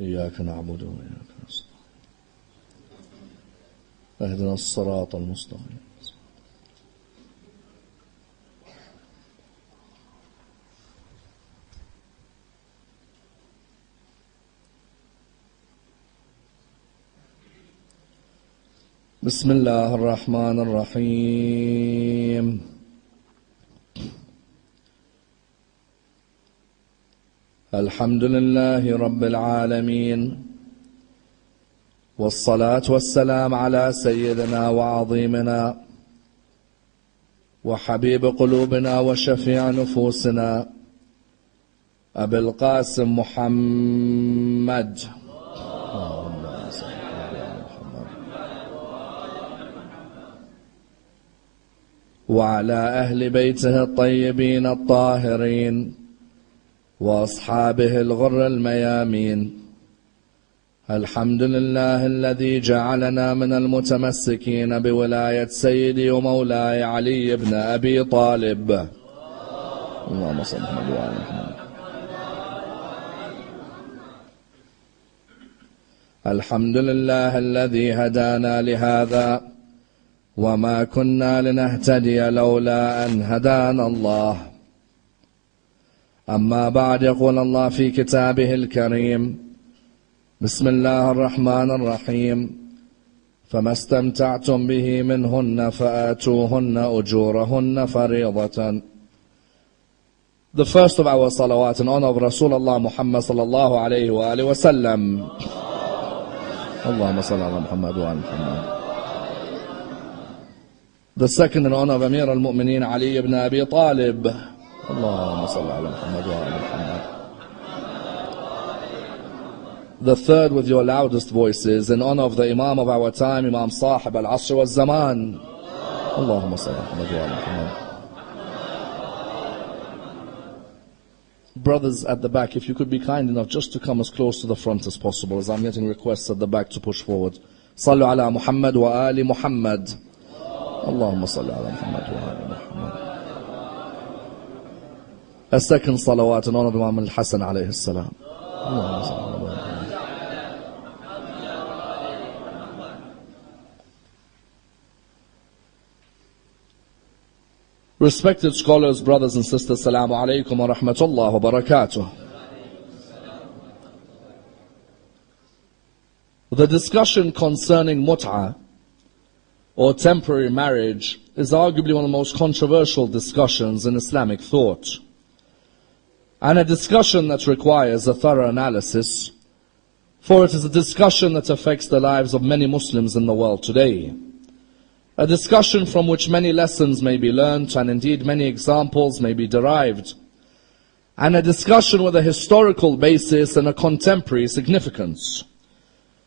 إياك نعبد وإياك نستعين اهدنا الصراط المستقيم بسم الله الرحمن الرحيم الحمد لله رب العالمين والصلاة والسلام على سيدنا وعظيمنا وحبيب قلوبنا وشفيع نفوسنا أبي القاسم محمد وعلى أهل بيته الطيبين الطاهرين وأصحابه الغر الميامين. الحمد لله الذي جعلنا من المتمسكين بولاية سيدي ومولاي علي بن أبي طالب. اللهم صل على محمد. الحمد لله الذي هدانا لهذا وما كنا لنهتدي لولا أن هدانا الله. أما بعد، يقول الله في كتابه الكريم: بسم الله الرحمن الرحيم، فما استمتعتم به منهن فآتوهن أجورهن فريضة. The first of our salawat in honor of Rasulullah Muhammad sallallahu alayhi wa alihi wa sallam. Allahumma salli ala Muhammad wa ala Muhammad. The second in honor of Amir al-Mu'mineen Ali ibn Abi Talib. Allahumma salli ala Muhammad wa ala Muhammad. The third with your loudest voices in honor of the Imam of our time, Imam Sahib al-Asr wal-Zaman. Allahumma salli ala Muhammad wa ala Muhammad. Brothers at the back, if you could be kind enough just to come as close to the front as possible, as I'm getting requests at the back to push forward. Sallu ala Muhammad wa ali Muhammad. Allahumma salli ala Muhammad wa ali Muhammad. A second salawat in honor of Imam al-Hasan alayhi salam. Allahumma salli ala Muhammad. Respected scholars, brothers and sisters, Assalamu alaikum wa rahmatullah wa barakatuh. The discussion concerning Muta, or temporary marriage, is arguably one of the most controversial discussions in Islamic thought, and a discussion that requires a thorough analysis, for it is a discussion that affects the lives of many Muslims in the world today. A discussion from which many lessons may be learnt, and indeed many examples may be derived, and a discussion with a historical basis and a contemporary significance.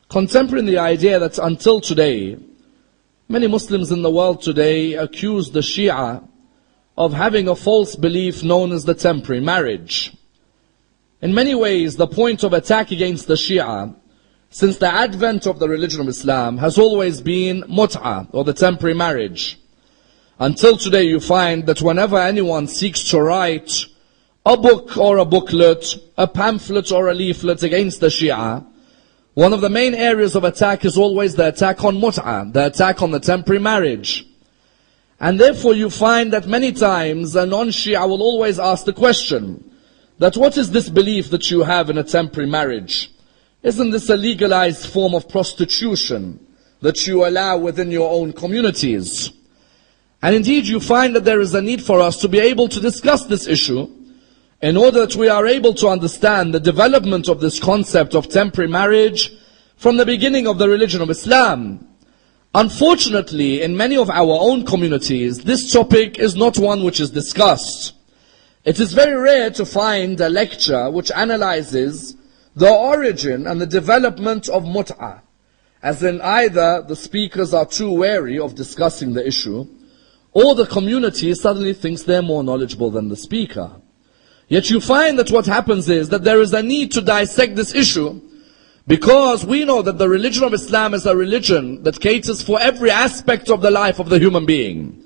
Contemporary in the idea that until today, many Muslims in the world today accuse the Shia of having a false belief known as the temporary marriage. In many ways, the point of attack against the Shia since the advent of the religion of Islam has always been Mut'a, or the temporary marriage. Until today you find that whenever anyone seeks to write a book or a booklet, a pamphlet or a leaflet against the Shia, one of the main areas of attack is always the attack on Mut'a, the attack on the temporary marriage. And therefore you find that many times a non-Shia will always ask the question, that what is this belief that you have in a temporary marriage? Isn't this a legalized form of prostitution that you allow within your own communities? And indeed you find that there is a need for us to be able to discuss this issue in order that we are able to understand the development of this concept of temporary marriage from the beginning of the religion of Islam. Unfortunately, in many of our own communities, this topic is not one which is discussed. It is very rare to find a lecture which analyzes the origin and the development of Mut'a, as in either the speakers are too wary of discussing the issue, or the community suddenly thinks they're more knowledgeable than the speaker. Yet you find that what happens is that there is a need to dissect this issue, because we know that the religion of Islam is a religion that caters for every aspect of the life of the human being.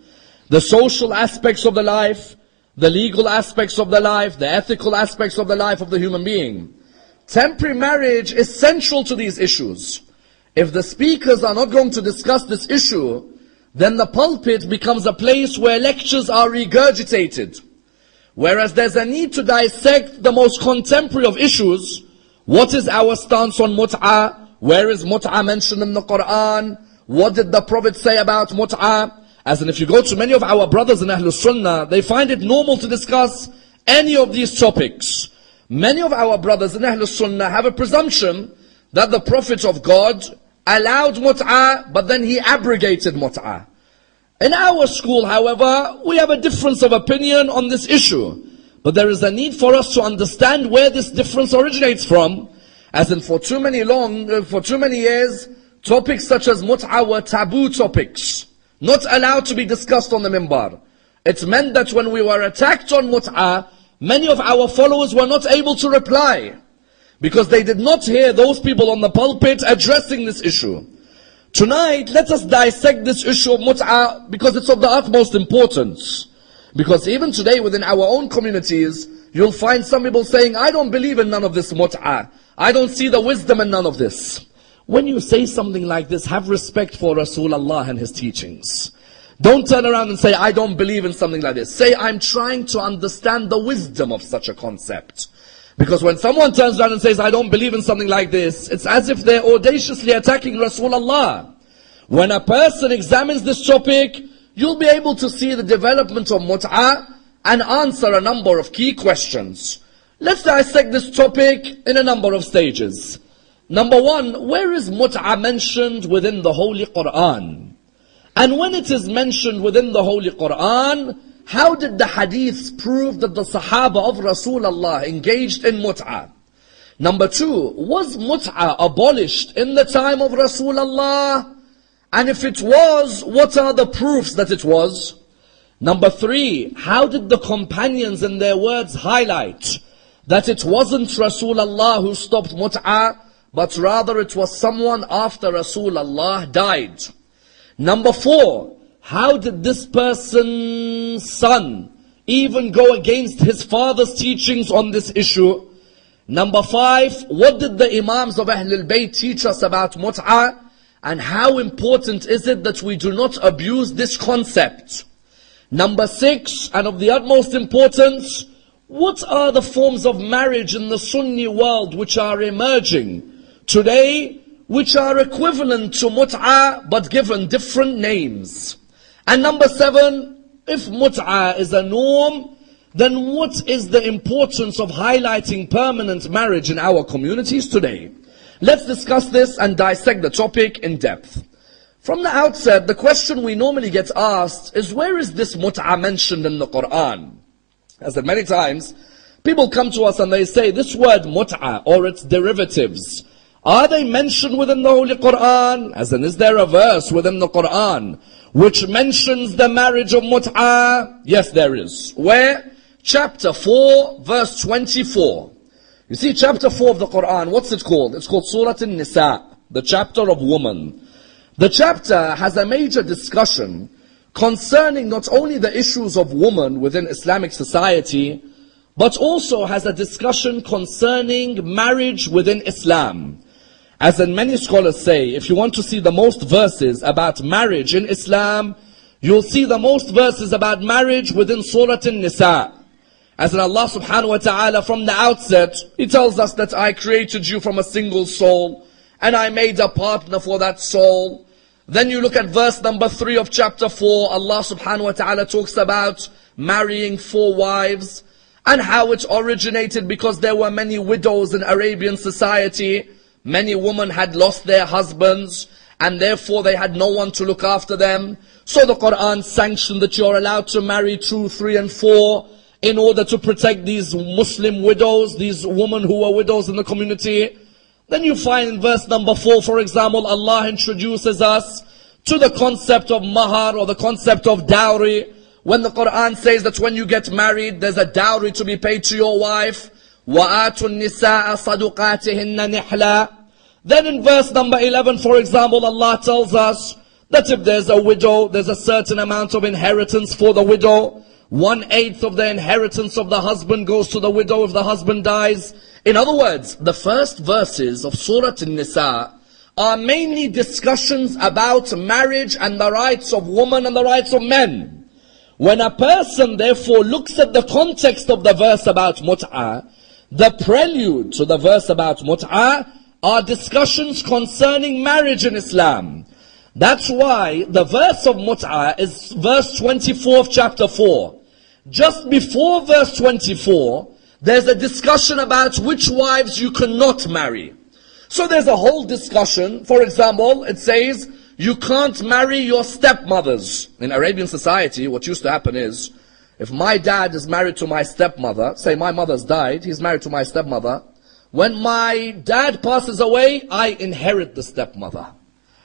The social aspects of the life, the legal aspects of the life, the ethical aspects of the life of the human being. temporary marriage is central to these issues. If the speakers are not going to discuss this issue, then the pulpit becomes a place where lectures are regurgitated. Whereas there's a need to dissect the most contemporary of issues. What is our stance on Muta? Where is Muta mentioned in the Quran? What did the Prophet say about Muta? As in, if you go to many of our brothers in Ahlul Sunnah, they find it normal to discuss any of these topics. Many of our brothers in Ahlul Sunnah have a presumption that the Prophet of God allowed Muta, but then he abrogated Muta. In our school, however, we have a difference of opinion on this issue. But there is a need for us to understand where this difference originates from. As in, for too many years, topics such as Muta were taboo topics, not allowed to be discussed on the minbar. It meant that when we were attacked on Muta, many of our followers were not able to reply, because they did not hear those people on the pulpit addressing this issue. Tonight, let us dissect this issue of Muta, because it's of the utmost importance. Because even today within our own communities, you'll find some people saying, I don't believe in none of this Muta. I don't see the wisdom in none of this. When you say something like this, have respect for Rasulullah and his teachings. Don't turn around and say, I don't believe in something like this. Say, I'm trying to understand the wisdom of such a concept. Because when someone turns around and says, I don't believe in something like this, it's as if they're audaciously attacking Rasulullah. When a person examines this topic, you'll be able to see the development of Muta and answer a number of key questions. Let's dissect this topic in a number of stages. Number one, where is Muta mentioned within the Holy Quran? And when it is mentioned within the Holy Quran, how did the hadiths prove that the Sahaba of Rasulullah engaged in Muta? Number two, was Muta abolished in the time of Rasulullah? And if it was, what are the proofs that it was? Number three, how did the companions in their words highlight that it wasn't Rasulullah who stopped Muta, but rather it was someone after Rasulullah died? Number four, how did this person's son even go against his father's teachings on this issue? Number five, what did the Imams of Ahlul Bayt teach us about Muta? And how important is it that we do not abuse this concept? Number six, and of the utmost importance, what are the forms of marriage in the Sunni world which are emerging today, which are equivalent to Muta but given different names? And number seven, if Muta is a norm, then what is the importance of highlighting permanent marriage in our communities today? Let's discuss this and dissect the topic in depth. From the outset, the question we normally get asked is, where is this Muta mentioned in the Quran? As in many times, people come to us and they say, this word Muta or its derivatives, are they mentioned within the Holy Quran? As in, is there a verse within the Quran which mentions the marriage of Muta? Yes, there is. Where? Chapter 4, verse 24. You see, chapter 4 of the Quran, what's it called? It's called Surah An-Nisa, the chapter of woman. The chapter has a major discussion concerning not only the issues of woman within Islamic society, but also has a discussion concerning marriage within Islam. As in, many scholars say, if you want to see the most verses about marriage in Islam, you'll see the most verses about marriage within Surah An-Nisa. As in, Allah subhanahu wa ta'ala from the outset, He tells us that I created you from a single soul, and I made a partner for that soul. Then you look at verse number 3 of chapter 4, Allah subhanahu wa ta'ala talks about marrying 4 wives, and how it originated because there were many widows in Arabian society. Many women had lost their husbands, and therefore they had no one to look after them. So the Quran sanctioned that you're allowed to marry 2, 3, and 4 in order to protect these Muslim widows, these women who were widows in the community. Then you find in verse number 4, for example, Allah introduces us to the concept of mahar, or the concept of dowry, when the Quran says that when you get married, there's a dowry to be paid to your wife. وَآتُوا النِّسَاءَ صَدُقَاتِهِنَّ نِحْلًا. Then in verse number 11, for example, Allah tells us that if there's a widow, there's a certain amount of inheritance for the widow. 1/8 of the inheritance of the husband goes to the widow if the husband dies. In other words, the first verses of Surah An-Nisa are mainly discussions about marriage and the rights of women and the rights of men. When a person therefore looks at the context of the verse about Mut'a, the prelude to the verse about Mut'a are discussions concerning marriage in Islam. That's why the verse of Mut'a is verse 24 of chapter 4. Just before verse 24, there's a discussion about which wives you cannot marry. So there's a whole discussion. For example, it says, you can't marry your stepmothers. In Arabian society, what used to happen is, if my dad is married to my stepmother, say my mother's died, he's married to my stepmother. When my dad passes away, I inherit the stepmother.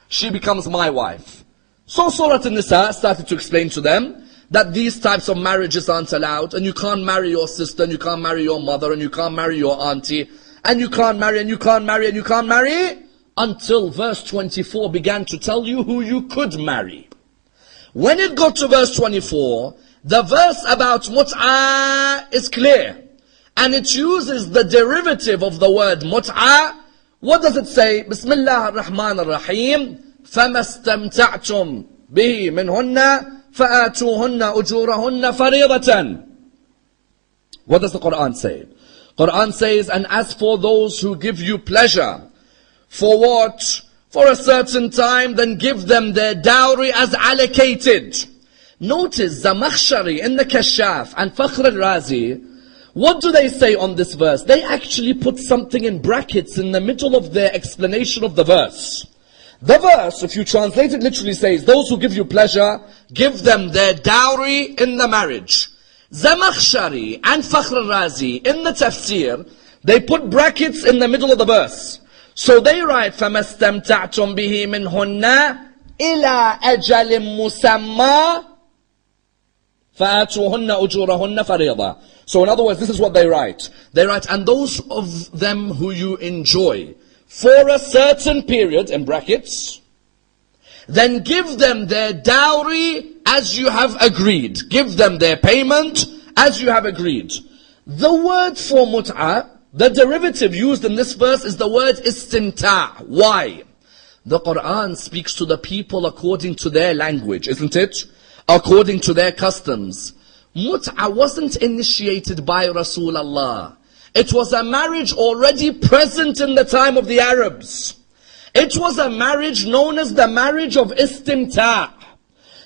She becomes my wife. So Surah An-Nisa started to explain to them that these types of marriages aren't allowed, and you can't marry your sister, and you can't marry your mother, and you can't marry your auntie, and you can't marry, and you can't marry, and you can't marry, until verse 24 began to tell you who you could marry. When it got to verse 24, the verse about Mut'a is clear, and it uses the derivative of the word Mut'a. What does it say? Bismillah ar-Rahman ar-Rahim. فَمَا اسْتَمْتَعْتُمْ بِهِ مِنْهُنَّ فَآتُوهُنَّ أُجُورَهُنَّ فَرِيضَةً. What does the Quran say? Quran says, and as for those who give you pleasure, for what? For a certain time, then give them their dowry as allocated. Notice Zamakhshari in the Kashaf and Fakhr al-Razi, what do they say on this verse? They actually put something in brackets in the middle of their explanation of the verse. The verse, if you translate it, literally says, those who give you pleasure, give them their dowry in the marriage. Zamakhshari and Fakhr al-Razi in the tafsir, they put brackets in the middle of the verse. So they write, فَمَا اسْتَمْتَعْتُمْ بِهِ مِنْهُنَّ إِلَىٰ أَجَلٍ مُسَمَّى فَآتُوهُنَّ أُجُورَهُنَّ فَرِيضًا. So in other words, this is what they write. They write, and those of them who you enjoy for a certain period, in brackets, then give them their dowry as you have agreed. Give them their payment as you have agreed. The word for mut'a, the derivative used in this verse is the word istimta'. Why? The Quran speaks to the people according to their language, isn't it? According to their customs. Mut'a wasn't initiated by Rasulullah. It was a marriage already present in the time of the Arabs. It was a marriage known as the marriage of istimta'.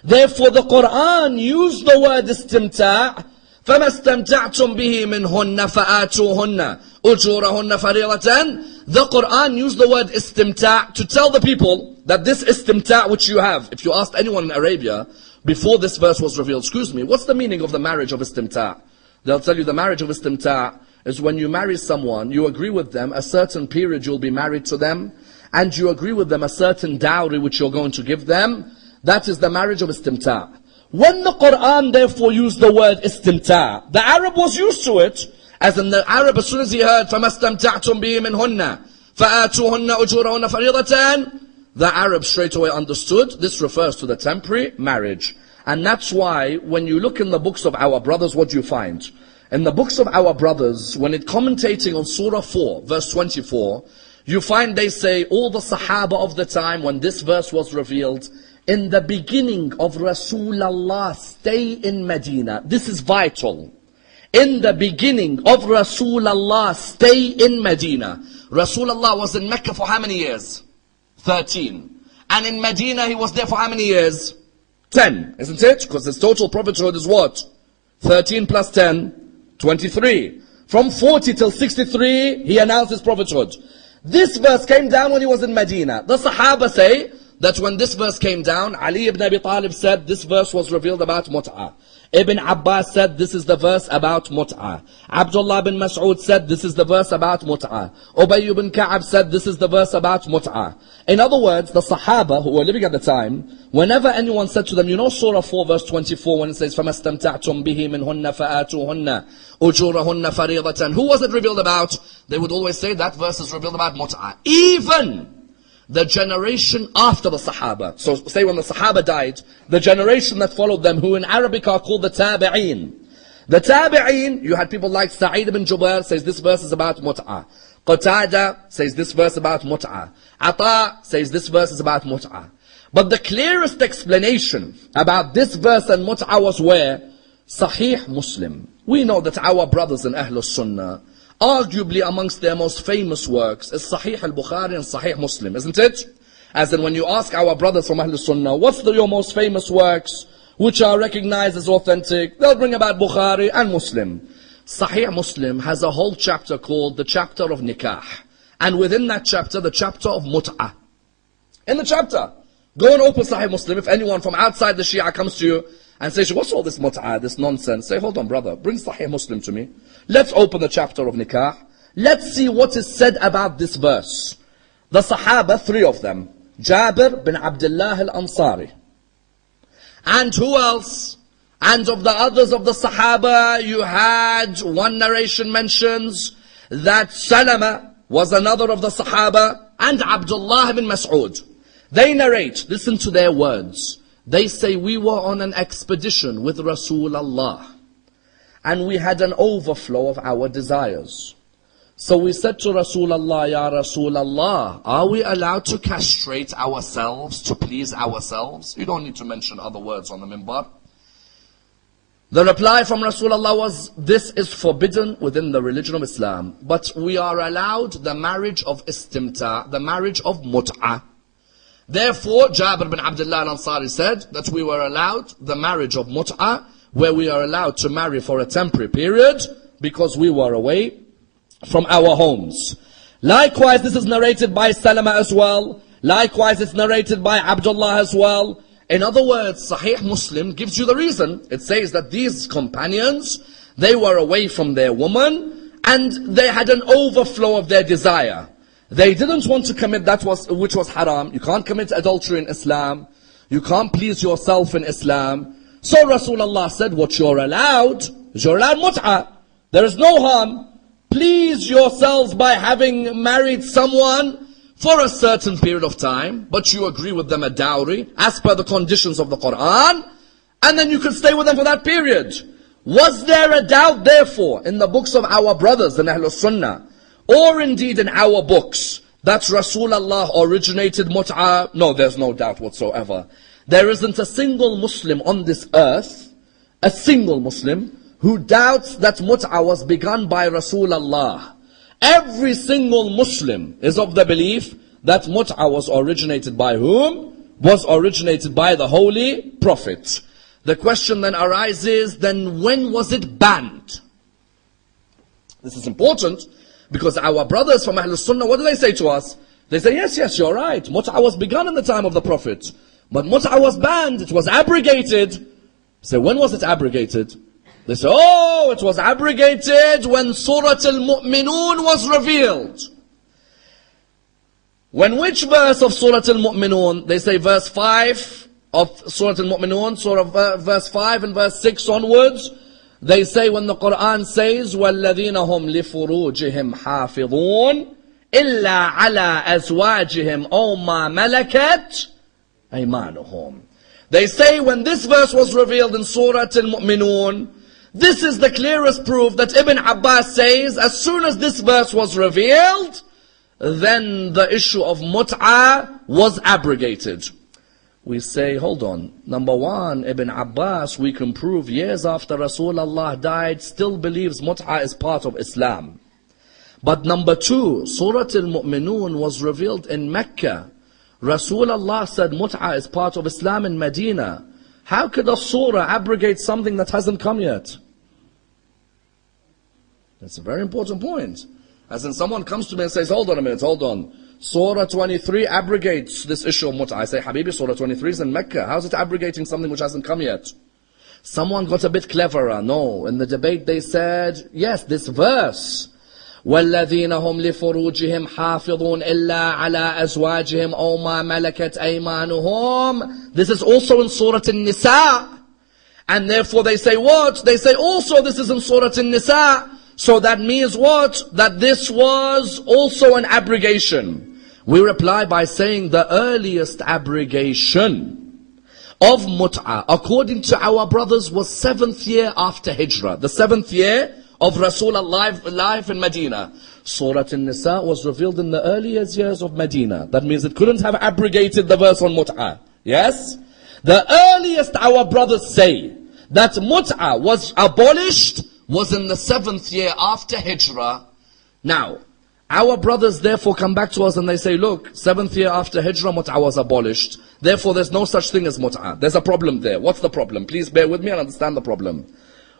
Therefore the Quran used the word istimta'. فَمَا اسْتَمْتَعْتُمْ بِهِ مِنْهُنَّ فَآتُوهُنَّ أُجُورَهُنَّ فَرِيضَةً. The Quran used the word istimta' to tell the people that this istimta' which you have, if you asked anyone in Arabia before this verse was revealed, excuse me, what's the meaning of the marriage of istimta'? They'll tell you the marriage of istimta' is when you marry someone, you agree with them a certain period you'll be married to them, and you agree with them a certain dowry which you're going to give them. That is the marriage of istimta'. When the Quran therefore used the word istimta', the Arab was used to it, as in the Arab, as soon as he heard فَمَا اسْتَمْتَعْتُمْ بِهِ مِنْهُنَّ فَآتُوهُنَّ أُجُورَهُنَّ فَرِيضَةً, the Arab straight away understood this refers to the temporary marriage. And that's why when you look in the books of our brothers, what do you find? In the books of our brothers, when it commentating on Surah 4, verse 24, you find they say, all the Sahaba of the time when this verse was revealed, in the beginning of Rasulullah, stay in Medina. This is vital. In the beginning of Rasulullah, stay in Medina. Rasulullah was in Mecca for how many years? 13. And in Medina he was there for how many years? 10, isn't it? Because his total prophethood is what? 13 plus 10, 23. From 40 till 63, he announced his prophethood. This verse came down when he was in Medina. The Sahaba say that when this verse came down, Ali ibn Abi Talib said this verse was revealed about Mut'a. Ibn Abbas said this is the verse about Mut'a. Abdullah bin Mas'ud said this is the verse about Mut'a. Ubay ibn Ka'ab said this is the verse about Mut'a. In other words, the Sahaba who were living at the time, whenever anyone said to them, you know Surah 4 verse 24 when it says فَمَا اسْتَمْتَعْتُمْ بِهِ مِنْهُنَّ فَآتُوهُنَّ أُجُورَهُنَّ فَرِيضَةً, who was it revealed about? They would always say that verse is revealed about Mut'a. Even the generation after the Sahaba. So say when the Sahaba died, the generation that followed them, who in Arabic are called the Tabi'een. The Tabi'een, you had people like Sa'id ibn Jubair says this verse is about Mut'a. Qatada says this verse about Mut'a. Ata says this verse is about Mut'a. But the clearest explanation about this verse and Mut'a was where? Sahih Muslim. We know that our brothers in Ahlul Sunnah, arguably amongst their most famous works is Sahih al-Bukhari and Sahih Muslim, isn't it? As in when you ask our brothers from Ahlul Sunnah, what's your most famous works which are recognized as authentic? They'll bring about Bukhari and Muslim. Sahih Muslim has a whole chapter called the chapter of nikah. And within that chapter, the chapter of Mut'a. In the chapter, go and open Sahih Muslim. If anyone from outside the Shia comes to you and says, what's all this Mut'a, this nonsense? Say, hold on brother, bring Sahih Muslim to me. Let's open the chapter of nikah. Let's see what is said about this verse. The Sahaba, 3 of them. Jabir bin Abdullah al-Ansari. And who else? And of the others of the Sahaba, you had one narration mentions that Salama was another of the Sahaba, and Abdullah bin Mas'ud. They narrate, listen to their words. They say, we were on an expedition with Rasulullah, and we had an overflow of our desires. So we said to Rasulullah, Ya Rasulullah, are we allowed to castrate ourselves to please ourselves? You don't need to mention other words on the minbar. The reply from Rasulullah was, this is forbidden within the religion of Islam. But we are allowed the marriage of istimta, the marriage of mut'a. Therefore, Jabir bin Abdullah al-Ansari said that we were allowed the marriage of mut'a, where we are allowed to marry for a temporary period, because we were away from our homes. Likewise, this is narrated by Salama as well. Likewise, it's narrated by Abdullah as well. In other words, Sahih Muslim gives you the reason. It says that these companions, they were away from their woman, and they had an overflow of their desire. They didn't want to commit which was haram. You can't commit adultery in Islam. You can't please yourself in Islam. So Rasulullah said, what you're allowed is you're allowed mut'a. There is no harm. Please yourselves by having married someone for a certain period of time, but you agree with them a dowry as per the conditions of the Quran, and then you can stay with them for that period. Was there a doubt therefore in the books of our brothers in Ahlul Sunnah, or indeed in our books, that Rasulullah originated mut'a? No, there's no doubt whatsoever. There isn't a single Muslim on this earth, a single Muslim, who doubts that mut'a was begun by Rasulullah. Every single Muslim is of the belief that mut'a was originated by whom? Was originated by the Holy Prophet. The question then arises, then when was it banned? This is important because our brothers from Ahlul Sunnah, what do they say to us? They say, yes, you're right. Mut'a was begun in the time of the Prophet. But mut'a was banned, it was abrogated. So when was it abrogated? They say, oh, it was abrogated when Surah Al-Mu'minun was revealed. When which verse of Surah Al-Mu'minun? They say verse 5 of Surah Al-Mu'minun, verse 5 and verse 6 onwards. They say when the Quran says, وَالَّذِينَ هُمْ لِفُرُوجِهِمْ حَافِظُونَ إِلَّا عَلَىٰ أَزْوَاجِهِمْ أَوْ مَا مَلَكَتْ أَيْمَانُهُمْ. They say when this verse was revealed in Surah Al-Mu'minun, this is the clearest proof that Ibn Abbas says, as soon as this verse was revealed, then the issue of mut'a was abrogated. We say, hold on. Number one, Ibn Abbas, we can prove years after Rasulullah died, still believes mut'a is part of Islam. But number two, Surah Al-Mu'minun was revealed in Mecca. Rasulullah said mut'a is part of Islam in Medina. How could a surah abrogate something that hasn't come yet? That's a very important point. As in someone comes to me and says, hold on a minute, hold on. Surah 23 abrogates this issue of mut'a. I say, Habibi, Surah 23 is in Mecca. How's it abrogating something which hasn't come yet? Someone got a bit cleverer. No, in the debate they said, yes, this verse, وَالَّذِينَ هُمْ لِفُرُوجِهِمْ حَافِظُونَ إِلَّا عَلَىٰ أَزْوَاجِهِمْ أَوْ مَا مَلَكَتْ أَيْمَانُهُمْ. This is also in Surah An-Nisa. And therefore they say what? They say also this is in Surah An-Nisa. So that means what? That this was also an abrogation. We reply by saying the earliest abrogation of Mut'a, according to our brothers, was 7th year after Hijrah. The 7th year of Rasulullah life in Medina. Surah An-Nisa was revealed in the earliest years of Medina. That means it couldn't have abrogated the verse on Mut'a. Yes? The earliest our brothers say that Mut'a was abolished was in the 7th year after Hijrah. Now, our brothers therefore come back to us and they say, look, 7th year after Hijrah, Mut'a was abolished. Therefore, there's no such thing as Mut'a. There's a problem there. What's the problem? Please bear with me and understand the problem.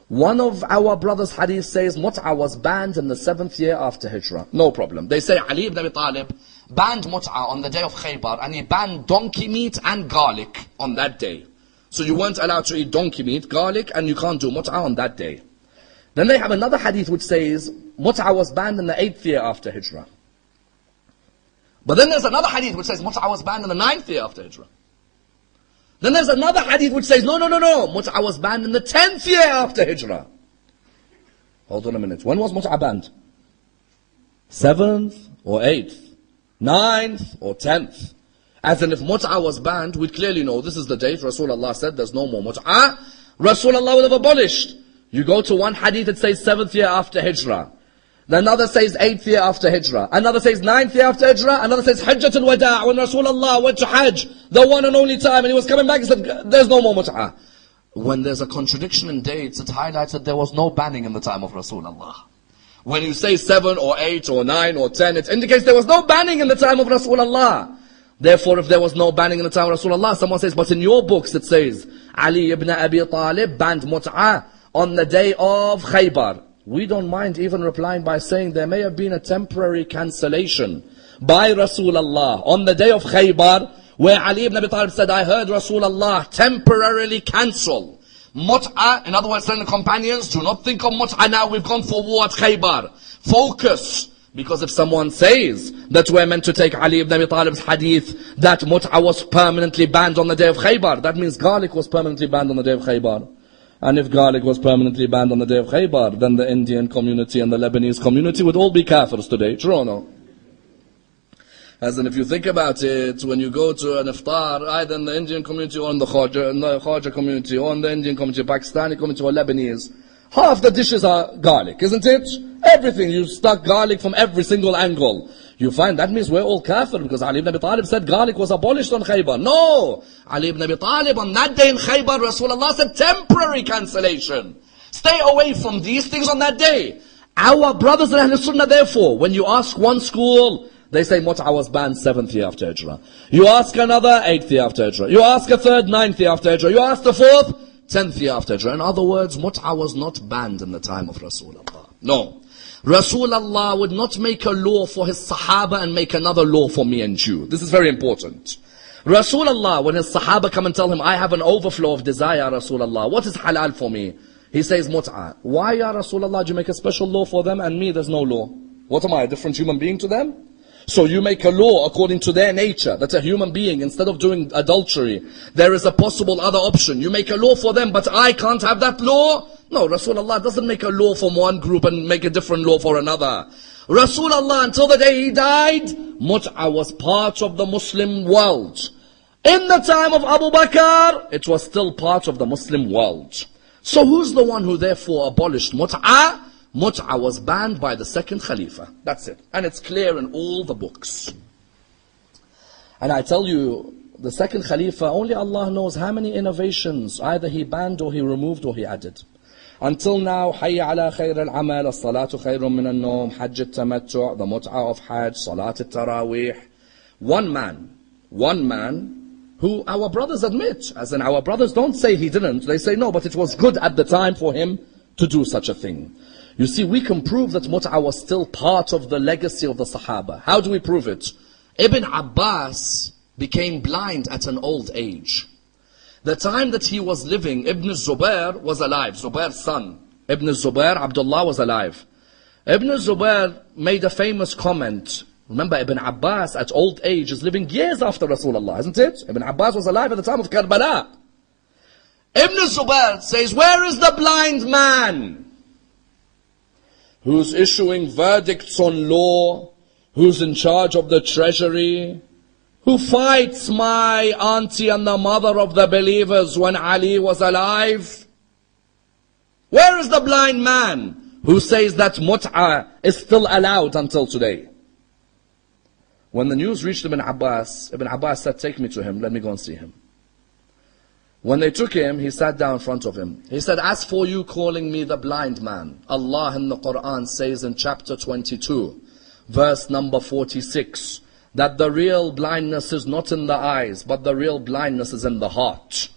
One of our brothers' hadith says Mut'a was banned in the 7th year after Hijrah. No problem. They say Ali ibn Abi Talib banned Mut'a on the day of Khaybar, and he banned donkey meat and garlic on that day. So you weren't allowed to eat donkey meat, garlic, and you can't do Mut'a on that day. Then they have another hadith which says Mut'a was banned in the 8th year after Hijrah. But then there's another hadith which says Mut'a was banned in the 9th year after Hijrah. Then there's another hadith which says, no, Mut'a was banned in the 10th year after Hijrah. Hold on a minute. When was Mut'a banned? 7th or 8th? 9th or 10th? As in, if Mut'a was banned, we'd clearly know this is the date Rasulullah said there's no more Mut'a. Rasulullah would have abolished. You go to one hadith, it says 7th year after Hijrah. Another says 8th year after Hijrah. Another says 9th year after Hijrah. Another says Hajjatul Wada', when Rasulullah went to Hajj, the one and only time, and he was coming back, he said, there's no more Mut'a. When there's a contradiction in dates, it highlights that there was no banning in the time of Rasulullah. When you say 7 or 8 or 9 or 10, it indicates there was no banning in the time of Rasulullah. Therefore, if there was no banning in the time of Rasulullah, someone says, but in your books it says, Ali ibn Abi Talib banned Mut'a on the day of Khaybar. We don't mind even replying by saying there may have been a temporary cancellation by Rasulullah on the day of Khaybar, where Ali ibn Abi Talib said, I heard Rasulullah temporarily cancel Mut'a. In other words, telling the companions, do not think of Mut'a now, we've gone for war at Khaybar. Focus. Because if someone says that we're meant to take Ali ibn Abi Talib's hadith that Mut'a was permanently banned on the day of Khaybar, that means garlic was permanently banned on the day of Khaybar. And if garlic was permanently banned on the day of Khaybar, then the Indian community and the Lebanese community would all be kafirs today. True or no? As in, if you think about it, when you go to an iftar, either in the Indian community or in the Khaja community, or in the Indian community, Pakistani community or Lebanese, half the dishes are garlic, isn't it? Everything, you stuck garlic from every single angle. You find that means we're all kafir, because Ali ibn Abi Talib said garlic was abolished on Khaybar. No! Ali ibn Abi Talib on that day in Khaybar, Rasulullah said temporary cancellation. Stay away from these things on that day. Our brothers in Ahlul Sunnah, therefore, when you ask one school, they say Mut'a was banned 7th year after Hijrah. You ask another, 8th year after Hijrah. You ask a third, 9th year after Hijrah. You ask the fourth, 10th year after Hijrah. In other words, Mut'a was not banned in the time of Rasulullah. No. Rasulullah would not make a law for his Sahaba and make another law for me and you. This is very important. Rasulullah, when his Sahaba come and tell him, I have an overflow of desire, Rasulullah, what is halal for me? He says, Mut'a. Why, Ya Rasulullah, do you make a special law for them and me there's no law? What am I, a different human being to them? So you make a law according to their nature. That's a human being. Instead of doing adultery, there is a possible other option. You make a law for them, but I can't have that law? No, Rasulullah doesn't make a law for one group and make a different law for another. Rasulullah, until the day he died, Mut'a was part of the Muslim world. In the time of Abu Bakr, it was still part of the Muslim world. So who's the one who therefore abolished Mut'a? Mut'a was banned by the second Khalifa. That's it. And it's clear in all the books. And I tell you, the second Khalifa, only Allah knows how many innovations either he banned or he removed or he added. Until now, Hayya ala khayr al-amal, as-salatu khayrun min al-nawm, Hajj al-tamattu', the Mut'a of Hajj, Salat al-Tarawih. One man, who our brothers admit, as in our brothers don't say he didn't, they say no, but it was good at the time for him to do such a thing. You see, we can prove that Mut'a was still part of the legacy of the Sahaba. How do we prove it? Ibn Abbas became blind at an old age. The time that he was living, Ibn Zubair was alive. Zubair's son, Ibn Zubair, Abdullah, was alive. Ibn Zubair made a famous comment. Remember, Ibn Abbas at old age is living years after Rasulullah, isn't it? Ibn Abbas was alive at the time of Karbala. Ibn Zubair says, where is the blind man who's issuing verdicts on law, who's in charge of the treasury, who fights my auntie and the mother of the believers when Ali was alive? Where is the blind man who says that Muta is still allowed until today? When the news reached Ibn Abbas said, take me to him, let me go and see him. When they took him, he sat down in front of him. He said, as for you calling me the blind man, Allah in the Quran says in chapter 22, verse number 46, that the real blindness is not in the eyes, but the real blindness is in the heart.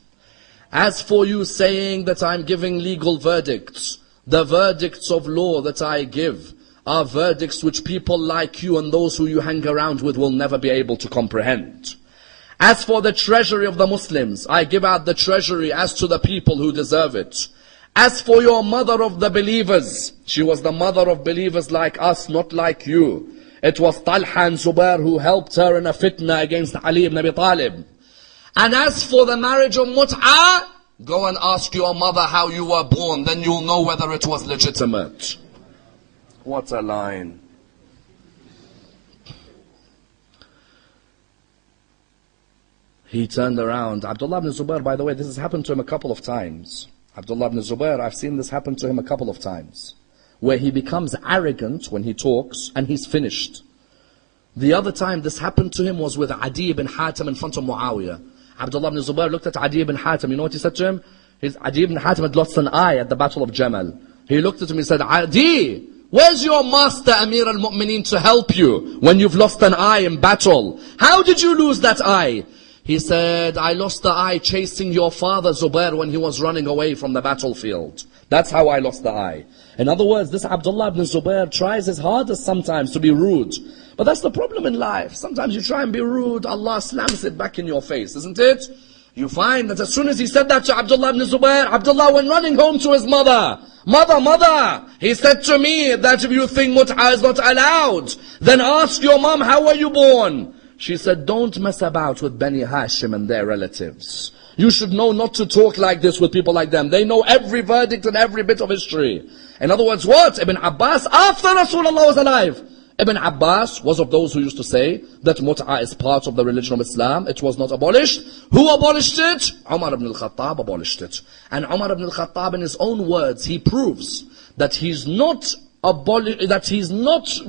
As for you saying that I'm giving legal verdicts, the verdicts of law that I give are verdicts which people like you and those who you hang around with will never be able to comprehend. As for the treasury of the Muslims, I give out the treasury as to the people who deserve it. As for your mother of the believers, she was the mother of believers like us, not like you. It was Talha and Zubair who helped her in a fitna against Ali ibn Abi Talib. And as for the marriage of Mut'a, go and ask your mother how you were born, then you'll know whether it was legitimate. What a line. He turned around. Abdullah ibn Zubair, by the way, this has happened to him a couple of times. Abdullah ibn Zubair, I've seen this happen to him a couple of times, where he becomes arrogant when he talks and he's finished. The other time this happened to him was with Adi ibn Hatim in front of Muawiyah. Abdullah ibn Zubair looked at Adi ibn Hatim. You know what he said to him? Adi ibn Hatim had lost an eye at the Battle of Jamal. He looked at him and said, Adi, where's your master Amir al-Mu'mineen to help you when you've lost an eye in battle? How did you lose that eye? He said, I lost the eye chasing your father Zubair when he was running away from the battlefield. That's how I lost the eye. In other words, this Abdullah ibn Zubair tries his hardest sometimes to be rude. But that's the problem in life. Sometimes you try and be rude, Allah slams it back in your face, isn't it? You find that as soon as he said that to Abdullah ibn Zubair, Abdullah went running home to his mother. Mother, he said to me that if you think Mut'a is not allowed, then ask your mom, how were you born? She said, don't mess about with Bani Hashim and their relatives. You should know not to talk like this with people like them. They know every verdict and every bit of history. In other words, what? Ibn Abbas, after Rasulullah was alive, Ibn Abbas was of those who used to say that Mut'a is part of the religion of Islam. It was not abolished. Who abolished it? Umar ibn al-Khattab abolished it. And Umar ibn al-Khattab, in his own words, he proves that he's not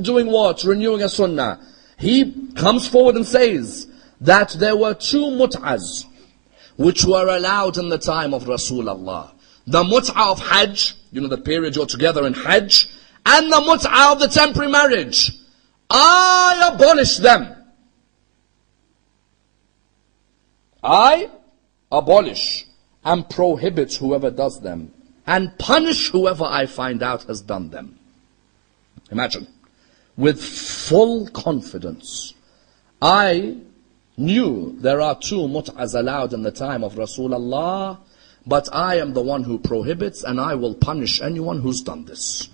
doing what? Renewing a sunnah. He comes forward and says that there were two mut'as which were allowed in the time of Rasulullah. The mut'a of Hajj, you know, the period you're together in Hajj, and the mut'a of the temporary marriage. I abolish them. I abolish and prohibit whoever does them and punish whoever I find out has done them. Imagine. With full confidence. I knew there are two mut'as allowed in the time of Rasulullah, but I am the one who prohibits and I will punish anyone who's done this.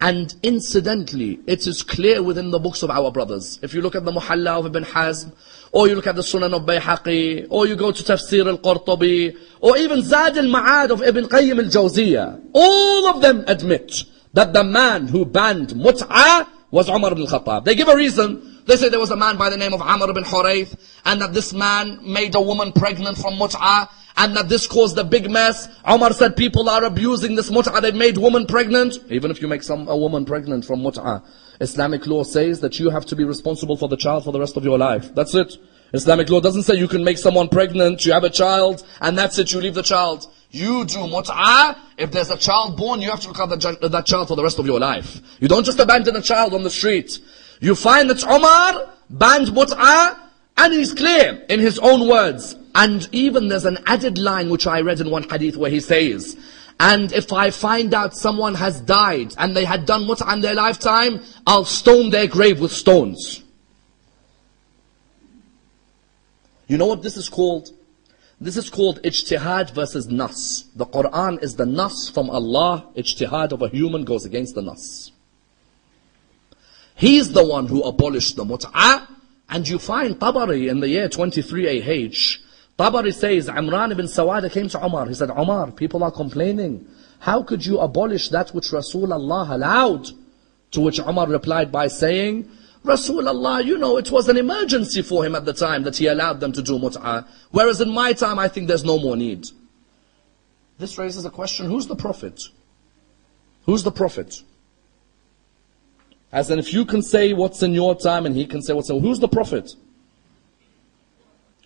And incidentally, it is clear within the books of our brothers. If you look at the Muhalla of Ibn Hazm, or you look at the Sunan of Bayhaqi, or you go to Tafsir al-Qurtubi, or even Zad al-Ma'ad of Ibn Qayyim al-Jawziyah, all of them admit that the man who banned mut'a was Umar ibn al-Khattab. They give a reason. They say there was a man by the name of Ammar ibn Hurayth, and that this man made a woman pregnant from mut'a, and that this caused a big mess. Umar said people are abusing this mut'a, they've made woman pregnant. Even if you make a woman pregnant from mut'a, Islamic law says that you have to be responsible for the child for the rest of your life. That's it. Islamic law doesn't say you can make someone pregnant, you have a child, and that's it, you leave the child. You do mut'a. If there's a child born, you have to look after that child for the rest of your life. You don't just abandon a child on the street. You find that Umar banned mut'a, and he's clear in his own words. And even there's an added line which I read in one hadith where he says, and if I find out someone has died and they had done mut'a in their lifetime, I'll stone their grave with stones. You know what this is called? This is called ijtihad versus nas. The Quran is the nas from Allah. Ijtihad of a human goes against the nas. He's the one who abolished the mut'a. And you find Tabari in the year 23 AH. Tabari says, Imran ibn Sawada came to Umar. He said, Umar, people are complaining. How could you abolish that which Rasulullah allowed? To which Umar replied by saying, Rasulullah, you know, it was an emergency for him at the time that he allowed them to do mut'ah. Whereas in my time, I think there's no more need. This raises a question, who's the Prophet? Who's the Prophet? As in, if you can say what's in your time and he can say what's in, who's the Prophet?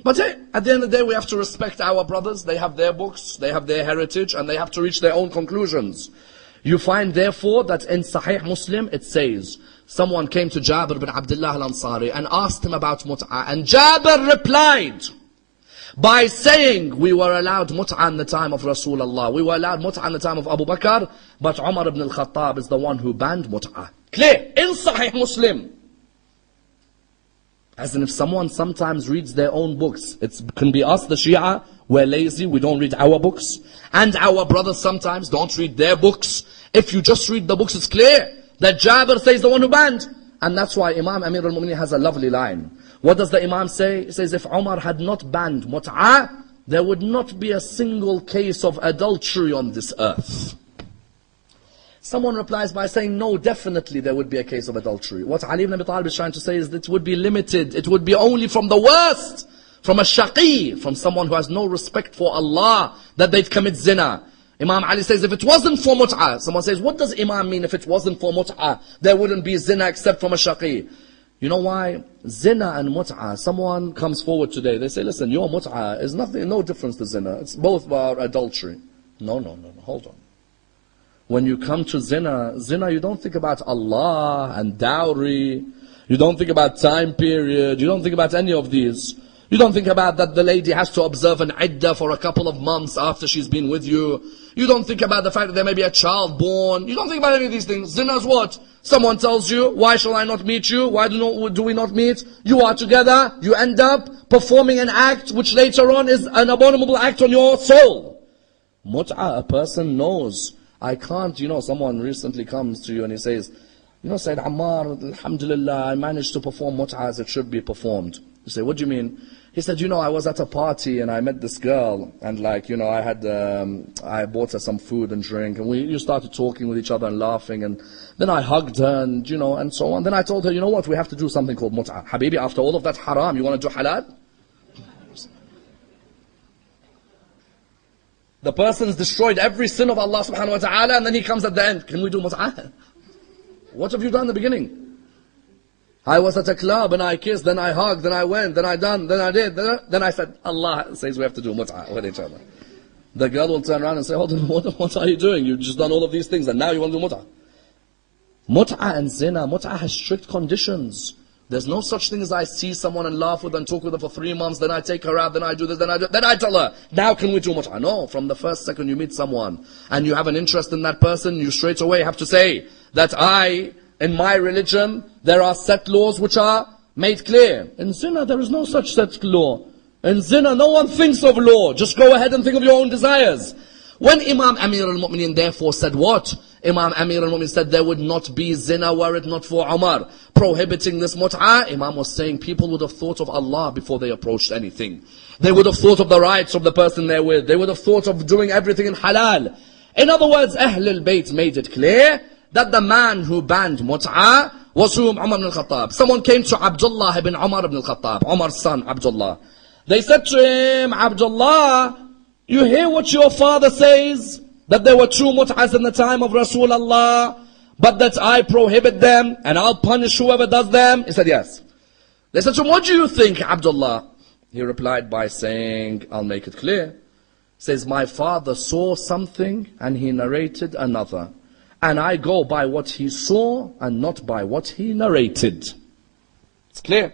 But hey, at the end of the day, we have to respect our brothers. They have their books, they have their heritage, and they have to reach their own conclusions. You find, therefore, that in Sahih Muslim, it says, someone came to Jabir bin Abdullah al-Ansari and asked him about mut'ah. And Jabir replied by saying, we were allowed mut'ah in the time of Rasulullah. We were allowed mut'ah in the time of Abu Bakr, but Umar ibn al-Khattab is the one who banned mut'ah. Clear, in Sahih Muslim. As in, if someone sometimes reads their own books, it can be us, the Shia, we're lazy, we don't read our books. And our brothers sometimes don't read their books. If you just read the books, it's clear that Jabir says the one who banned. And that's why Imam Amir al-Mu'mineen has a lovely line. What does the Imam say? He says, if Umar had not banned mut'ah, there would not be a single case of adultery on this earth. Someone replies by saying, no, definitely there would be a case of adultery. What Ali ibn Abi Talib is trying to say is that it would be limited. It would be only from the worst, from a shaqi, from someone who has no respect for Allah, that they'd commit zina. Imam Ali says, if it wasn't for mut'ah, someone says, what does Imam mean if it wasn't for mut'ah? There wouldn't be zina except from a shaqi. You know why? Zina and mut'ah, someone comes forward today, they say, listen, your mut'ah is nothing, no difference to zina. It's both about adultery. No, hold on. When you come to zina, you don't think about Allah and dowry. You don't think about time period. You don't think about any of these. You don't think about that the lady has to observe an iddah for a couple of months after she's been with you. You don't think about the fact that there may be a child born. You don't think about any of these things. Zina is what? Someone tells you, why shall I not meet you? Why do we not meet? You are together. You end up performing an act which later on is an abominable act on your soul. Mut'ah, a person knows. I can't, someone recently comes to you and he says, Sayyid Ammar, alhamdulillah, I managed to perform mut'ah as it should be performed. You say, what do you mean? He said, I was at a party and I met this girl and I bought her some food and drink and you started talking with each other and laughing and then I hugged her and, and so on. Then I told her, you know what, we have to do something called mut'ah. Habibi, after all of that haram, you want to do halal? The person's destroyed every sin of Allah subhanahu wa ta'ala and then he comes at the end. Can we do mut'ah? What have you done in the beginning? I was at a club and I kissed, then I hugged, then I went, then I done, then I did, then I said, Allah says we have to do mut'ah with each other. The girl will turn around and say, hold on, what are you doing? You've just done all of these things and now you want to do mut'ah. Mut'ah and zina, mut'ah has strict conditions. There's no such thing as I see someone and laugh with and talk with her for 3 months, then I take her out, then I do this, then I tell her, now can we do mut'ah? No, from the first second you meet someone and you have an interest in that person, you straight away have to say that in my religion, there are set laws which are made clear. In zina, there is no such set law. In zina, no one thinks of law. Just go ahead and think of your own desires. When Imam Amir al-Mu'mineen therefore said what? Imam Amir al-Mu'mineen said there would not be zina were it not for Umar prohibiting this mut'ah. Imam was saying people would have thought of Allah before they approached anything. They would have thought of the rights of the person they're with. They would have thought of doing everything in halal. In other words, Ahlul Bayt made it clear that the man who banned mut'ah was whom? Umar ibn al-Khattab. Someone came to Abdullah ibn Umar ibn al-Khattab, Umar's son, Abdullah. They said to him, Abdullah, you hear what your father says? That there were 2 mut'ahs in the time of Rasulullah, but that I prohibit them and I'll punish whoever does them? He said, yes. They said to him, what do you think, Abdullah? He replied by saying, I'll make it clear. He says, my father saw something and he narrated another. And I go by what he saw and not by what he narrated. It's clear.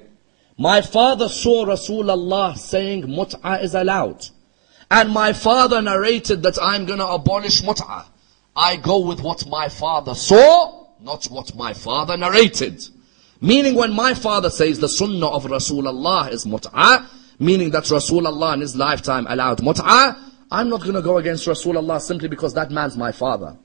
My father saw Rasulullah saying mut'ah is allowed. And my father narrated that I'm going to abolish mut'ah. I go with what my father saw, not what my father narrated. Meaning when my father says the sunnah of Rasulullah is mut'ah, meaning that Rasulullah in his lifetime allowed mut'ah, I'm not going to go against Rasulullah simply because that man's my father.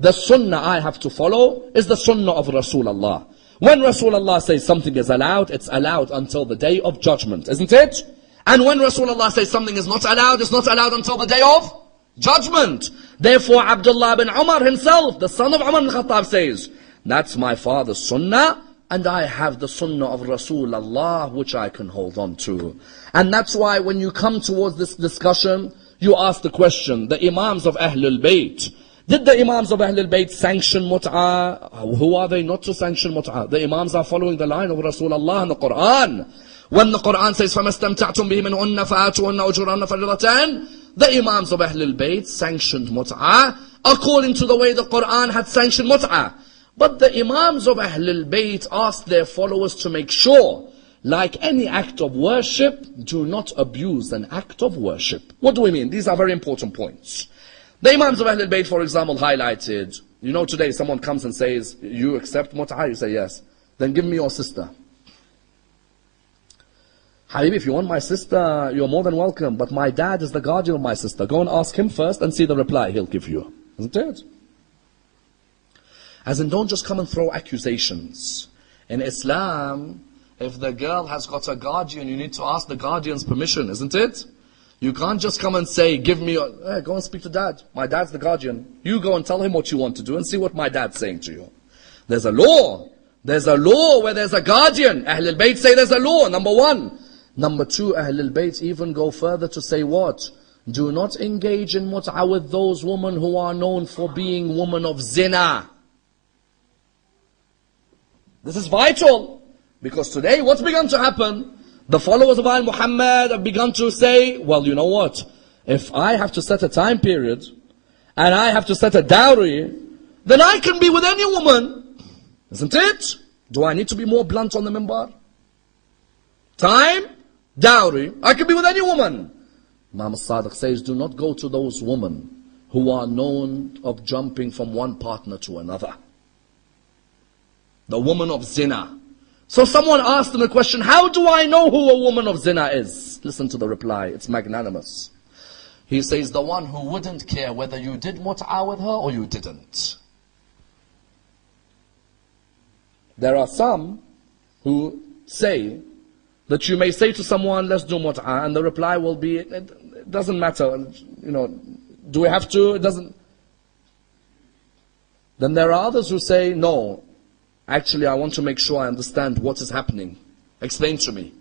The sunnah I have to follow is the sunnah of Rasulullah. When Rasulullah says something is allowed, it's allowed until the day of judgment, isn't it? And when Rasulullah says something is not allowed, it's not allowed until the day of judgment. Therefore, Abdullah bin Umar himself, the son of Umar ibn Khattab says, that's my father's sunnah, and I have the sunnah of Rasulullah which I can hold on to. And that's why when you come towards this discussion, you ask the question, the Imams of Ahlul Bayt, did the Imams of Ahlul Bayt sanction mut'ah? Who are they not to sanction mut'ah? The Imams are following the line of Rasulullah in the Quran. When the Quran says, فَمَسْتَمْتَعْتُمْ بِهِ مِنْهُنَّ فَآتُوهُنَّ أُجُورَهُنَّ فَرِيضَةً, the Imams of Ahlul Bayt sanctioned mut'ah according to the way the Quran had sanctioned mut'ah. But the Imams of Ahlul Bayt asked their followers to make sure, like any act of worship, do not abuse an act of worship. What do we mean? These are very important points. The Imams of Ahlul Bayt, for example, highlighted, you know, today someone comes and says, you accept mut'ah? You say yes. Then give me your sister. Habibi, if you want my sister, you're more than welcome. But my dad is the guardian of my sister. Go and ask him first and see the reply he'll give you. Isn't it? As in, don't just come and throw accusations. In Islam, if the girl has got a guardian, you need to ask the guardian's permission, isn't it? You can't just come and say, give me your... Hey, go and speak to dad. My dad's the guardian. You go and tell him what you want to do and see what my dad's saying to you. There's a law. There's a law where there's a guardian. Ahlul Bayt say there's a law, number one. Number two, Ahlul Bayt even go further to say what? Do not engage in mut'ah with those women who are known for being women of zina. This is vital. Because today, what's begun to happen? The followers of Al Muhammad have begun to say, well, you know what? If I have to set a time period, and I have to set a dowry, then I can be with any woman. Isn't it? Do I need to be more blunt on the minbar? Time, dowry, I can be with any woman. Imam al-Sadiq says, do not go to those women who are known of jumping from one partner to another. The woman of zina. So someone asked him a question, how do I know who a woman of zina is? Listen to the reply, it's magnanimous. He says, the one who wouldn't care whether you did mut'ah with her or you didn't. There are some who say that you may say to someone, let's do mut'ah, and the reply will be, it doesn't matter, you know, do we have to? It doesn't. Then there are others who say, no, actually I want to make sure I understand what is happening. Explain to me.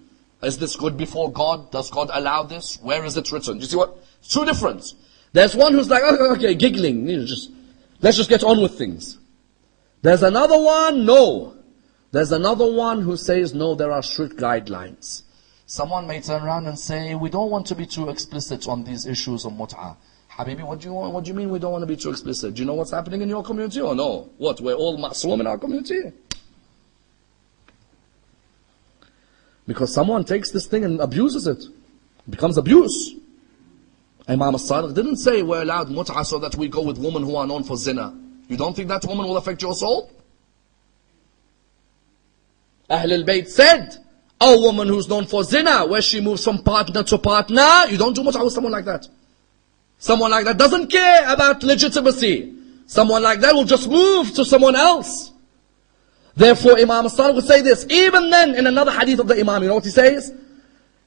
Is this good before God? Does God allow this? Where is it written? You see what? It's two different. There's one who's like, okay, giggling, you know, let's just get on with things. There's another one, no. There's another one who says, no, there are strict guidelines. Someone may turn around and say, we don't want to be too explicit on these issues of mut'ah. Habibi, what do you mean we don't want to be too explicit? Do you know what's happening in your community or no? What, we're all ma'soom in our community? Because someone takes this thing and abuses it. It becomes abuse. Imam al-Sadiq didn't say we're allowed mut'ah so that we go with women who are known for zina. You don't think that woman will affect your soul? Ahlul Bayt said, a woman who's known for zina, where she moves from partner to partner, you don't do mut'ah with someone like that. Someone like that doesn't care about legitimacy. Someone like that will just move to someone else. Therefore, Imam al-Sadiq would say this. Even then, in another hadith of the Imam, you know what he says?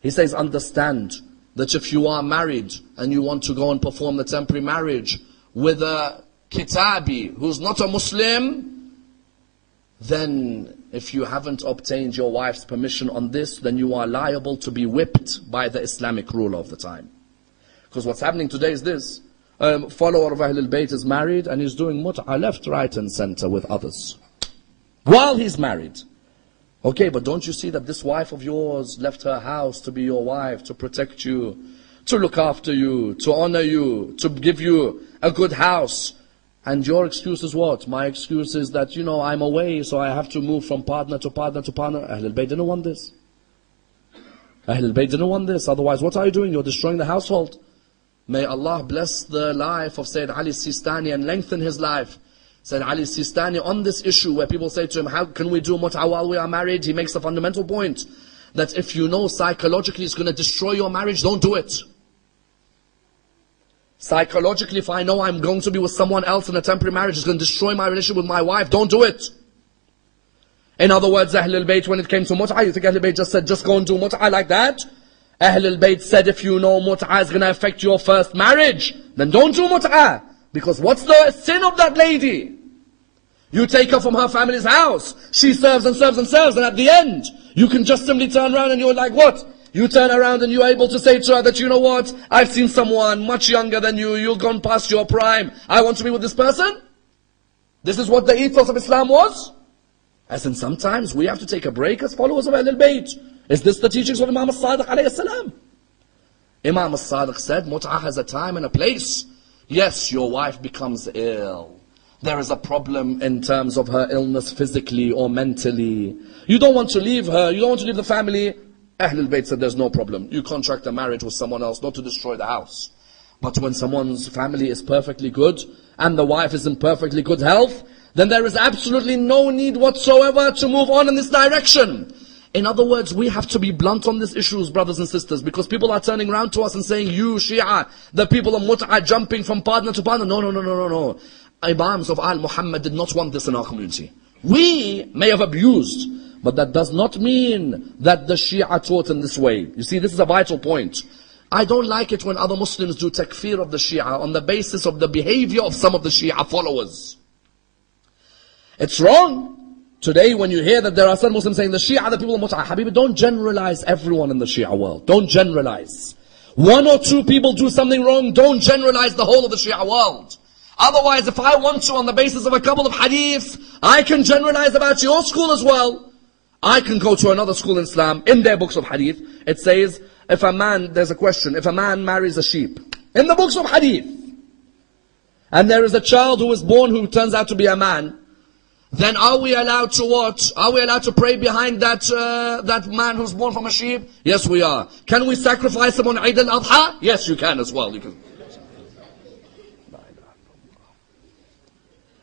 He says, understand that if you are married and you want to go and perform the temporary marriage with a kitabi who's not a Muslim, then if you haven't obtained your wife's permission on this, then you are liable to be whipped by the Islamic ruler of the time. Because what's happening today is this. A follower of Ahlul Bayt is married and he's doing mut'ah left, right and center with others. While he's married. Okay, but don't you see that this wife of yours left her house to be your wife, to protect you, to look after you, to honor you, to give you a good house. And your excuse is what? My excuse is that, you know, I'm away, so I have to move from partner to partner to partner. Ahlul Bayt didn't want this. Ahlul Bayt didn't want this. Otherwise, what are you doing? You're destroying the household. May Allah bless the life of Sayyid Ali Sistani and lengthen his life. Sayyid Ali Sistani on this issue where people say to him, how can we do mut'ah while we are married? He makes a fundamental point. That if you know psychologically it's going to destroy your marriage, don't do it. Psychologically, if I know I'm going to be with someone else in a temporary marriage, it's going to destroy my relationship with my wife, don't do it. In other words, Ahlul Bayt, when it came to mut'ah, you think Ahlul Bayt just said, just go and do mut'ah like that? Ahlul Bayt said, if you know mut'ah is going to affect your first marriage, then don't do mut'ah. Because what's the sin of that lady? You take her from her family's house. She serves and serves and serves, and at the end, you can just simply turn around and you're like, what? You turn around and you're able to say to her that, you know what? I've seen someone much younger than you. You've gone past your prime. I want to be with this person. This is what the ethos of Islam was. As in sometimes we have to take a break as followers of Ahlul Bayt. Is this the teachings of Imam al-Sadiq alayhi salam? Imam al-Sadiq said, Mut'ah has a time and a place. Yes, your wife becomes ill. There is a problem in terms of her illness physically or mentally. You don't want to leave her. You don't want to leave the family. Ahlul Bayt said there's no problem. You contract a marriage with someone else, not to destroy the house. But when someone's family is perfectly good and the wife is in perfectly good health, then there is absolutely no need whatsoever to move on in this direction. In other words, we have to be blunt on these issues, brothers and sisters, because people are turning around to us and saying, you Shia, the people of Mut'ah jumping from partner to partner. No. Imams of Al-Muhammad did not want this in our community. We may have abused, but that does not mean that the Shia taught in this way. You see, this is a vital point. I don't like it when other Muslims do takfir of the Shia on the basis of the behavior of some of the Shia followers. It's wrong. Today when you hear that there are some Muslims saying the Shia are the people of Mut'ah, Habibi, don't generalize everyone in the Shia world. Don't generalize. One or two people do something wrong, don't generalize the whole of the Shia world. Otherwise, if I want to, on the basis of a couple of hadiths, I can generalize about your school as well. I can go to another school in Islam, in their books of hadith, it says, if a man, there's a question, if a man marries a sheep, in the books of hadith, and there is a child who is born who turns out to be a man, then are we allowed to what? Are we allowed to pray behind that man who's born from a sheep? Yes, we are. Can we sacrifice him on Eid al-Adha? Yes, you can as well. You can.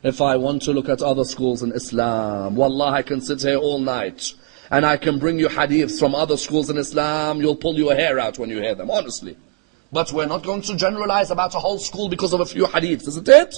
If I want to look at other schools in Islam, wallah, I can sit here all night. And I can bring you hadiths from other schools in Islam. You'll pull your hair out when you hear them, honestly. But we're not going to generalize about a whole school because of a few hadiths, isn't it?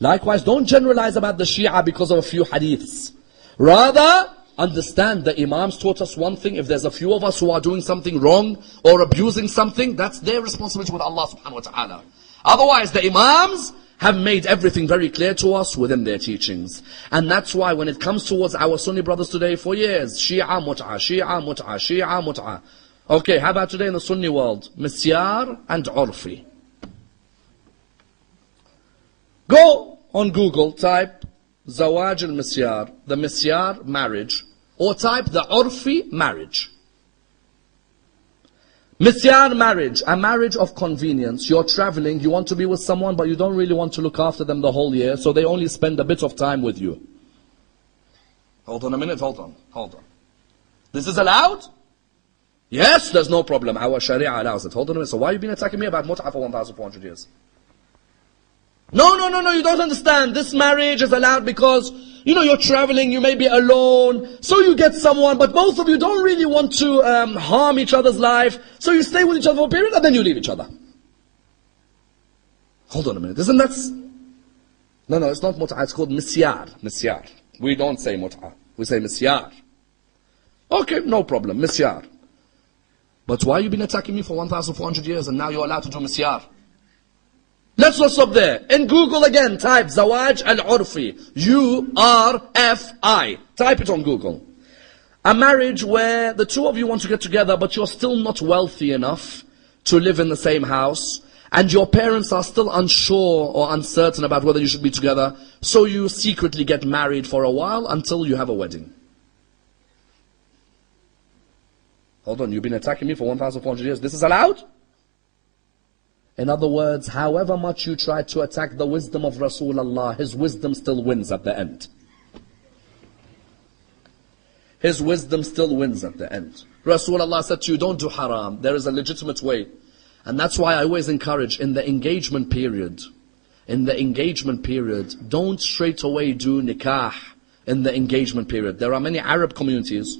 Likewise, don't generalize about the Shia because of a few hadiths. Rather, understand the Imams taught us one thing. If there's a few of us who are doing something wrong or abusing something, that's their responsibility with Allah subhanahu wa ta'ala. Otherwise, the Imams have made everything very clear to us within their teachings. And that's why when it comes towards our Sunni brothers today, for years, Shia Mut'ah, Shia Mut'ah, Shia Mut'ah. Okay, how about today in the Sunni world? Misyar and Urfi. Go on Google, type Zawaj al-Misyar, the Misyar marriage, or type the Urfi marriage. Misyar marriage, a marriage of convenience. You're traveling, you want to be with someone, but you don't really want to look after them the whole year, so they only spend a bit of time with you. Hold on a minute, hold on. This is allowed? Yes, there's no problem. Our Sharia allows it. Hold on a minute, so why have you been attacking me about Mut'ah for 1,400 years? No, you don't understand. This marriage is allowed because, you're traveling, you may be alone, so you get someone, but both of you don't really want to harm each other's life, so you stay with each other for a period and then you leave each other. Hold on a minute, isn't that... No, it's not Mut'ah, it's called Misyar. We don't say Mut'ah, we say Misyar. Okay, no problem, Misyar. But why have you been attacking me for 1,400 years and now you're allowed to do Misyar? Let's not stop there. In Google again, type Zawaj al-Urfi. U-R-F-I. Type it on Google. A marriage where the two of you want to get together, but you're still not wealthy enough to live in the same house, and your parents are still unsure or uncertain about whether you should be together, so you secretly get married for a while until you have a wedding. Hold on, you've been attacking me for 1,400 years. This is allowed? In other words, however much you try to attack the wisdom of Rasulullah, his wisdom still wins at the end. His wisdom still wins at the end. Rasulullah said to you, don't do haram. There is a legitimate way. And that's why I always encourage in the engagement period, don't straight away do nikah in the engagement period. There are many Arab communities.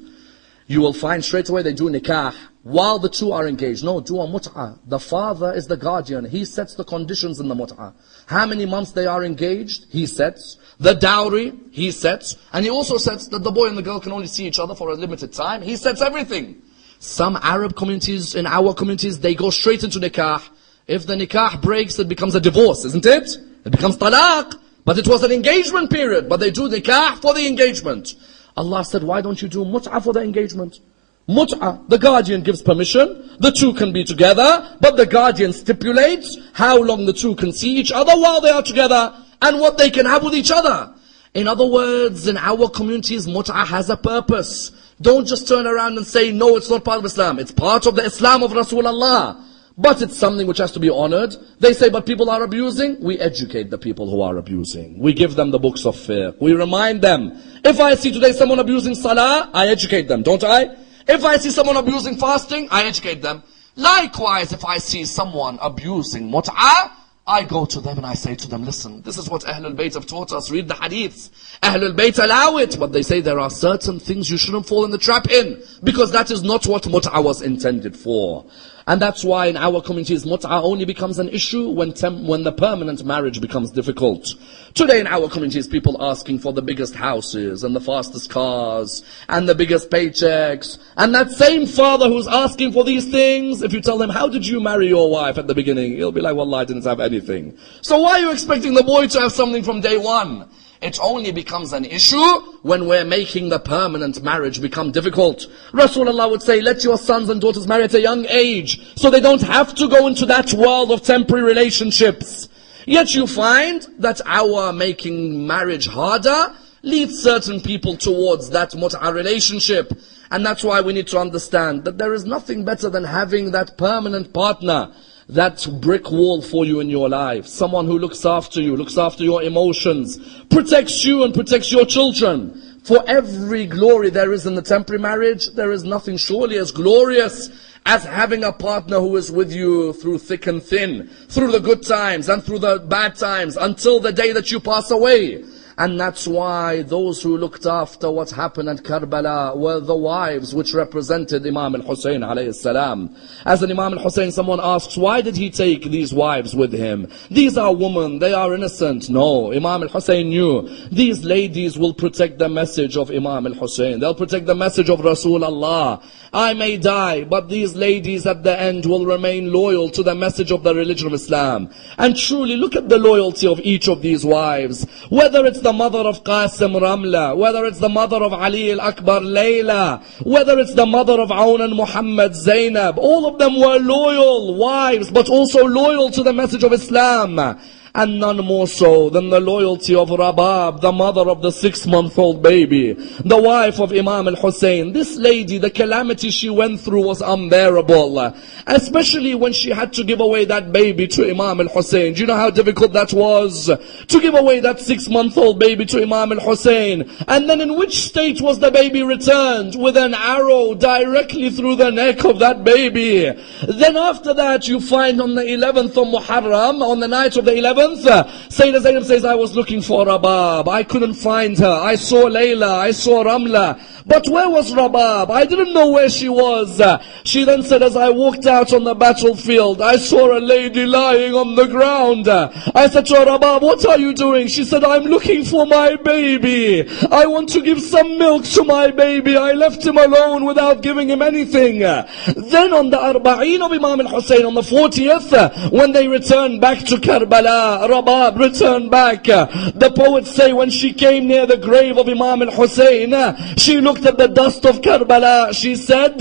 You will find straight away they do nikah while the two are engaged. No, do a mut'ah. The father is the guardian. He sets the conditions in the mut'ah. How many months they are engaged, he sets. The dowry, he sets. And he also sets that the boy and the girl can only see each other for a limited time. He sets everything. Some Arab communities, in our communities, they go straight into nikah. If the nikah breaks, it becomes a divorce, isn't it? It becomes talaq. But it was an engagement period, but they do nikah for the engagement. Allah said, why don't you do mut'ah for the engagement? Mut'ah, the guardian gives permission, the two can be together, but the guardian stipulates how long the two can see each other while they are together, and what they can have with each other. In other words, in our communities, mut'ah has a purpose. Don't just turn around and say, no, it's not part of Islam. It's part of the Islam of Rasulullah. But it's something which has to be honored. They say, but people are abusing. We educate the people who are abusing. We give them the books of fiqh. We remind them. If I see today someone abusing salah, I educate them, don't I? If I see someone abusing fasting, I educate them. Likewise, if I see someone abusing mut'ah, I go to them and I say to them, listen, this is what Ahlul Bayt have taught us. Read the hadiths. Ahlul Bayt allow it, but they say there are certain things you shouldn't fall in the trap in, because that is not what mut'ah was intended for. And that's why in our communities, mut'ah only becomes an issue when the permanent marriage becomes difficult. Today in our communities, people asking for the biggest houses and the fastest cars and the biggest paychecks. And that same father who's asking for these things, if you tell him, how did you marry your wife at the beginning? He'll be like, wallah, I didn't have anything. So why are you expecting the boy to have something from day one? It only becomes an issue when we're making the permanent marriage become difficult. Rasulullah would say, let your sons and daughters marry at a young age, so they don't have to go into that world of temporary relationships. Yet you find that our making marriage harder leads certain people towards that mut'ah relationship. And that's why we need to understand that there is nothing better than having that permanent partner, that brick wall for you in your life. Someone who looks after you, looks after your emotions, protects you and protects your children. For every glory there is in the temporary marriage, there is nothing surely as glorious as having a partner who is with you through thick and thin, through the good times and through the bad times, until the day that you pass away. And that's why those who looked after what happened at Karbala were the wives which represented Imam al-Hussein alayhi salam. As an Imam al-Hussein, someone asks, why did he take these wives with him? These are women, they are innocent. No, Imam al-Hussein knew these ladies will protect the message of Imam al-Hussein. They'll protect the message of Rasulullah. I may die, but these ladies at the end will remain loyal to the message of the religion of Islam. And truly, look at the loyalty of each of these wives. Whether it's the mother of Qasim Ramla, whether it's the mother of Ali al-Akbar Layla, whether it's the mother of Aun and Muhammad Zainab, all of them were loyal wives, but also loyal to the message of Islam. And none more so than the loyalty of Rabab, the mother of the 6-month-old baby, the wife of Imam al-Hussein. This lady, the calamity she went through was unbearable, especially when she had to give away that baby to Imam al-Hussein. Do you know how difficult that was? To give away that 6-month-old baby to Imam al-Hussein. And then in which state was the baby returned? With an arrow directly through the neck of that baby. Then after that you find on the 11th of Muharram, on the night of the 11th, Sayyidah Zainab says, I was looking for Rabab. I couldn't find her. I saw Layla. I saw Ramla. But where was Rabab? I didn't know where she was. She then said, as I walked out on the battlefield, I saw a lady lying on the ground. I said to her, Rabab, what are you doing? She said, I'm looking for my baby. I want to give some milk to my baby. I left him alone without giving him anything. Then on the Arba'een of Imam al-Hussein, on the 40th, when they returned back to Karbala, Rabab returned back. The poets say when she came near the grave of Imam al-Hussein, she looked at the dust of Karbala. She said,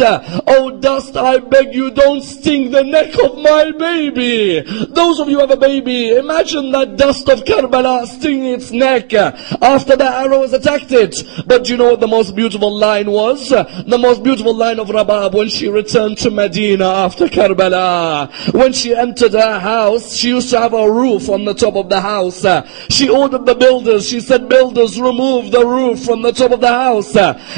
oh dust, I beg you, don't sting the neck of my baby. Those of you who have a baby, imagine that dust of Karbala stinging its neck after the arrow has attacked it. But do you know what the most beautiful line was? The most beautiful line of Rabab when she returned to Medina after Karbala. When she entered her house, she used to have a roof on the top of the house. She ordered the builders, she said, builders, remove the roof from the top of the house.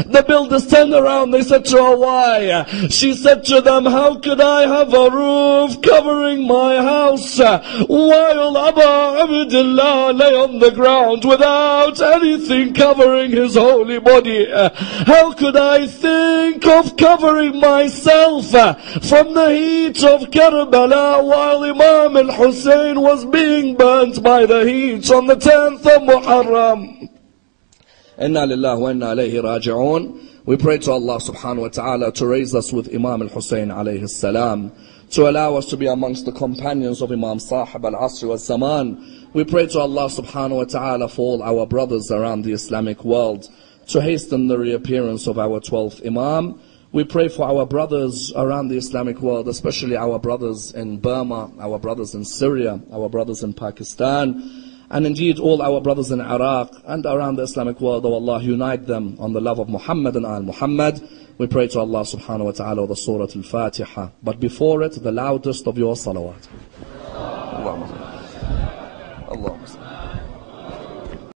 The builders turned around, they said to her, why? She said to them, how could I have a roof covering my house while Aba Abdullah lay on the ground without anything covering his holy body? How could I think of covering myself from the heat of Karbala while Imam al-Hussein was being burnt by the heat on the 10th of Muharram? Inna lillahi wa inna ilayhi raji'un. We pray to Allah subhanahu wa ta'ala to raise us with Imam al-Hussein alayhi salam, to allow us to be amongst the companions of Imam Sahib al-Asr wal-Zaman. We pray to Allah subhanahu wa ta'ala for all our brothers around the Islamic world, to hasten the reappearance of our 12th Imam. We pray for our brothers around the Islamic world, especially our brothers in Burma, our brothers in Syria, our brothers in Pakistan, and indeed all our brothers in Iraq and around the Islamic world. Oh Allah, unite them on the love of Muhammad and al-Muhammad. We pray to Allah subhanahu wa ta'ala with the Surah Al-Fatiha. But before it, the loudest of your salawat.